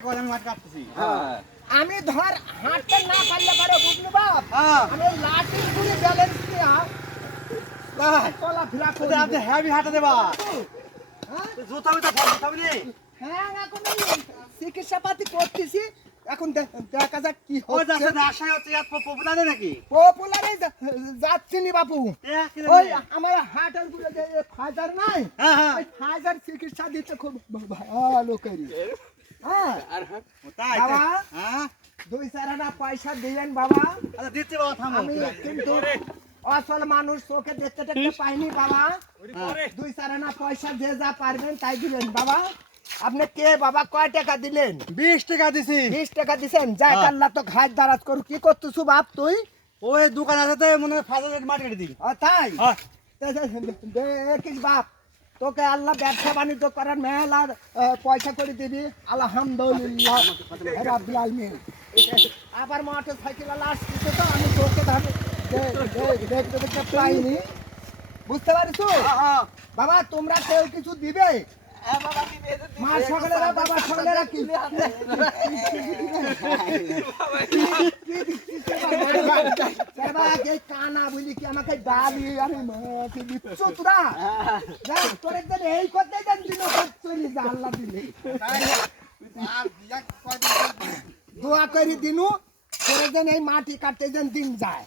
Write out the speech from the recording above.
আমি ধর হাঁটতে না পারলে পারে বুঝলি বাপ আমি লাঠি করে ব্যালেন্স দিয়া চলাফেরা করি আপনি হেভি হাঁটা দেবা হ্যাঁ জুতা বিতা পড়তে হবে হ্যাঁ এখন আমি চিকিৎসা পাতি করতেছি এখন দেখা যাক কি ওই হচ্ছে যাচ্ছে আশায় হচ্ছে এত পপুলার নাকি পপুলারে যাচ্ছি নি বাপু ওই আমার হার্টের গুলো যে ফাইজার নাই হ্যাঁ হ্যাঁ ওই ফাইজার চিকিৎসা দিতে খুব ভালো করি হ্যাঁ তাই বাবা হ্যাঁ 2-4 আনা পয়সা দিবেন বাবা আচ্ছা দিচ্ছি বাবা থামো আমি কিন্তু আসল মানুষ চোখে দেখতে দেখতে পাইনি বাবা 2-4 আনা পয়সা যে যা পারবেন তাই দিলেন বাবা আপনি কে বাবা কয় টাকা দিলেন 20 টাকা দিছি 20 টাকা দিছেন যাই আল্লাহ তো ঘাট দারাজ করু কি করতেছু বাপ তুই ওই দোকান আছে তো মনে হয় 5000 মাটি কেটে দিই তাই হ্যাঁ দেখিস বাপ তোকে আল্লাহ ব্যবসা বাণিজ্য করার মেলা পয়সা করে দিবি আলহামদুলিল্লাহ রাব্বিল আলামিন আবার মোটর সাইকেল আসছে তো আমি তোকে ধরে দেখতে দেখতে পাইনি বুঝতে পারিস হ্যাঁ বাবা তোমরা কেউ কিছু দিবে মা সকলেরা বাবা সকলেরা কি কানা বলি কি আমাকে ডালি আমি দিচ্ছ তোরা তোর একদিন এই করতে দেন দিন চলি যা আল্লাহ দিলে দোয়া করি দিনু তোর একদিন এই মাটি কাটতে যেন দিন যায়